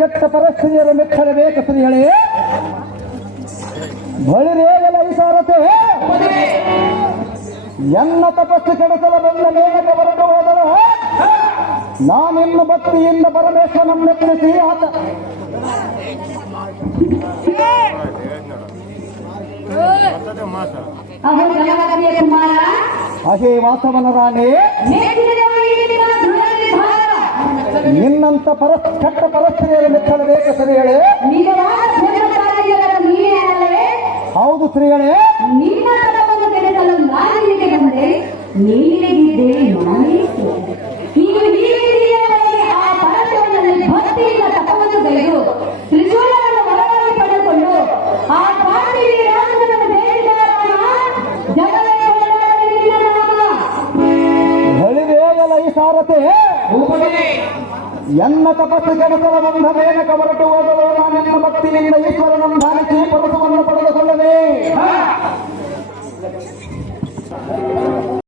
ಕೆಟ್ಟ ಪರಿಸ್ಥಿತಿಯನ್ನು ಮೆಚ್ಚಲೇಬೇಕು ಶ್ರೀಗಳೇ. ಬಳಿರೇಗಲ ಈ ಸಾರತೆ ಎನ್ನ ತಪಸ್ಸು ಕೆಡಿಸಲು ಬಂದ ಮೇಲಕ್ಕೆ ಹೊರಟು ಹೋದಳು. ನಾನಿನ್ನು ಭಕ್ತಿಯಿಂದ ಪರಮೇಶ್ವರನನ್ನು ಎತ್ತರಿಸಿ ಆತ ಅಹೇ ವಾಸವನ ರಾಣಿ, ನಿನ್ನಂತ ಕೆಟ್ಟ ಪರಿಸ್ಥಿತಿಯನ್ನು ಮೆಚ್ಚಲೇಬೇಕು ಶ್ರೀಗಳೇ. ಹೌದು ಶ್ರೀಗಳೇ. ನಿಮ್ಮ ತಪವನ್ನು ಕೆಡಿಸಲು ನಾನು ಇಲ್ಲಿಗೆ ಬಂದೆ, ನೀನಿಗಿದ್ದೆ ನಾನೇ. ನೀನು ಹೀಗೆ ಆ ಪರಶುವನಲ್ಲಿ ಭಕ್ತಿಯಿಂದ ತಪವನ್ನು ಗೈದು ತ್ರಿಶೂಲವನ್ನು ಹೊರಗಾಗಿ ಪಡೆದುಕೊಂಡು ಆ ಪಾರ್ಥಿವಿ ರಾಜನನ್ನು ಬಳಿರೇಗಲ ಈ ಸಾರತೆ ಎನ್ನ ತಪಸ್ಸು ಕೆಡಿಸಲು ಬಂದ ಮೇಲಕ್ಕೆ ಹೊರಟು ಹೋದಳು. ನಾನೆನ್ನ ಭಕ್ತಿಯಿಂದ ಈಶ್ವರನನ್ನು ಧ್ಯಾನಿಸಿ